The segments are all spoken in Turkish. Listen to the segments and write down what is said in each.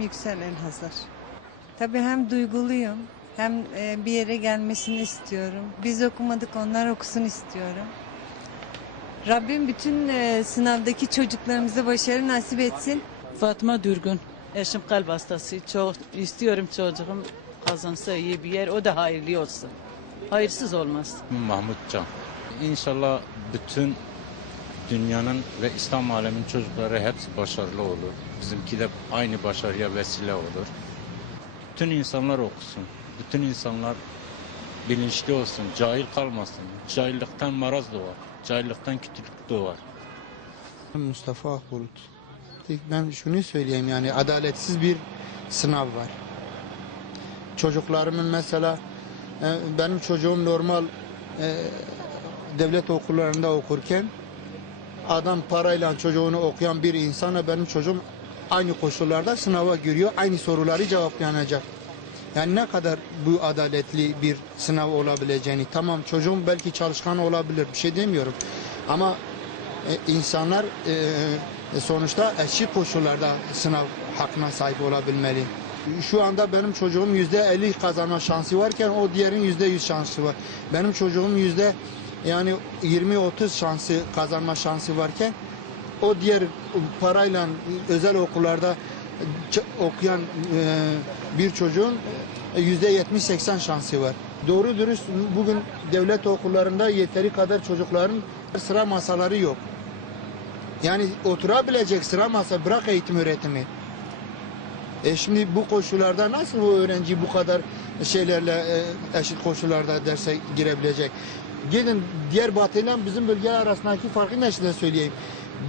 Yükselen hazır. Tabii hem duyguluyum hem e, bir yere gelmesini istiyorum. Biz okumadık onlar okusun istiyorum. Rabbim bütün e, sınavdaki çocuklarımıza başarı nasip etsin. Fatma Dürgün. Eşim kalp hastası. Çok istiyorum çocuğum kazansa iyi bir yer. O da hayırlı olsun. Hayırsız olmaz. Mahmut Can. İnşallah bütün dünyanın ve İslam aleminin çocukları hepsi başarılı olur. Bizimki de aynı başarıya vesile olur. Bütün insanlar okusun. Bütün insanlar bilinçli olsun, cahil kalmasın. Cahillikten maraz doğar. Cahillikten kötülük doğar. Mustafa Akbulut. Ben şunu söyleyeyim yani adaletsiz bir sınav var. Çocuklarımın mesela e, benim çocuğum normal e, devlet okullarında okurken adam parayla çocuğunu okuyan bir insana benim çocuğum aynı koşullarda sınava giriyor. Aynı soruları cevaplanacak. Yani ne kadar bu adaletli bir sınav olabileceğini. Tamam çocuğum belki çalışkan olabilir bir şey demiyorum. Ama e, insanlar e, sonuçta eşit koşullarda sınav hakkına sahip olabilmeli. Şu anda benim çocuğum yüzde 50 kazanma şansı varken o diğerin yüzde 100 şansı var. Benim çocuğum yüzde yani 20-30 şansı kazanma şansı varken o diğer parayla özel okullarda okuyan e, bir çocuğun e, yüzde 70-80 şansı var. Doğru dürüst bugün devlet okullarında yeteri kadar çocukların sıra masaları yok. Yani oturabilecek sıra masa bırak eğitim öğretimi. E şimdi bu koşullarda nasıl bu öğrenci bu kadar şeylerle e, eşit koşullarda derse girebilecek? Gidin diğer batı ile bizim bölgeler arasındaki farkı ne size söyleyeyim.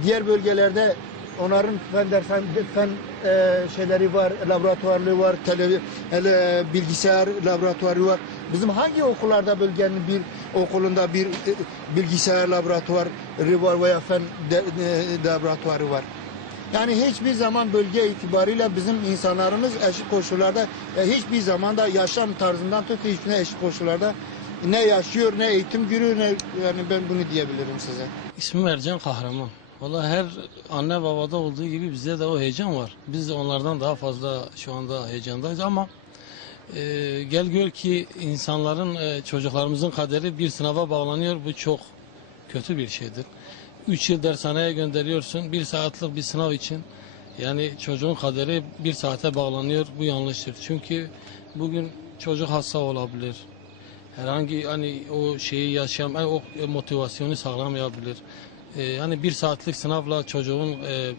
Diğer bölgelerde onların fen dersen fen e, şeyleri var, laboratuvarları var, tele, hele, bilgisayar laboratuvarı var. Bizim hangi okullarda bölgenin bir okulunda bir e, bilgisayar laboratuvarı var veya fen de, e, laboratuvarı var? Yani hiçbir zaman bölge itibariyle bizim insanlarımız eşit koşullarda e, hiçbir zaman da yaşam tarzından tut hiçbir eşit koşullarda ne yaşıyor ne eğitim görüyor ne yani ben bunu diyebilirim size. İsmim Ercan Kahraman. Valla her anne babada olduğu gibi bizde de o heyecan var. Biz de onlardan daha fazla şu anda heyecandayız ama e, gel gör ki insanların, e, çocuklarımızın kaderi bir sınava bağlanıyor. Bu çok kötü bir şeydir. Üç yıl dershaneye gönderiyorsun bir saatlik bir sınav için. Yani çocuğun kaderi bir saate bağlanıyor. Bu yanlıştır. Çünkü bugün çocuk hasta olabilir. Herhangi hani o şeyi yaşayan, yani o motivasyonu sağlamayabilir. Ee, yani bir saatlik sınavla çocuğun e,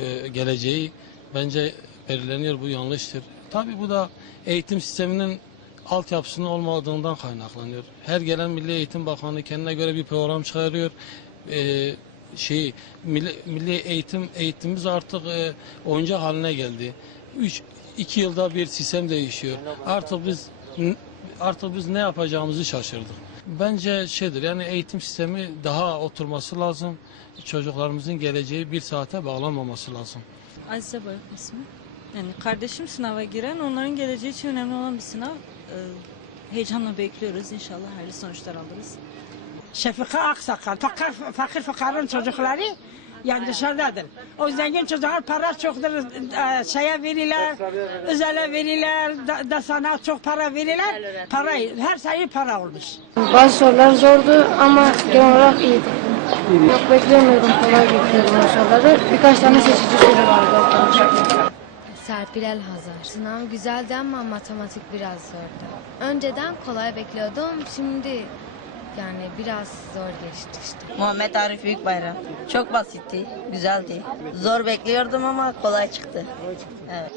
e, geleceği bence belirleniyor. Bu yanlıştır. Tabii bu da eğitim sisteminin altyapısının olmadığından kaynaklanıyor. Her gelen Milli Eğitim Bakanı kendine göre bir program çıkarıyor. Şey milli, milli eğitim eğitimimiz artık e, oyuncak haline geldi. Üç, iki yılda bir sistem değişiyor. Artık biz artık biz ne yapacağımızı şaşırdık. Bence şeydir yani eğitim sistemi daha oturması lazım. Çocuklarımızın geleceği bir saate bağlanmaması lazım. Azize Bayık ismi. Yani kardeşim sınava giren onların geleceği için önemli olan bir sınav. Ee, heyecanla bekliyoruz. İnşallah hayırlı sonuçlar alırız. Şefika Aksakal. Fakir, fakir fukaranın çocukları yani dışarıdadır. O zengin çocuklar para çoktur. E, şeye verirler, özele verirler, da, da sana çok para verirler. Para, her şey para olmuş. Bazı sorular zordu ama genel olarak iyiydi. Yok beklemiyordum, kolay bekliyordum o soruları. Birkaç tane seçici soru vardı. Serpil El Hazar. Sınav güzeldi ama matematik biraz zordu. Önceden kolay bekliyordum. Şimdi yani biraz zor geçti işte. Muhammed Arif Büyükbayram. Çok basitti, güzeldi. Zor bekliyordum ama kolay çıktı. Evet.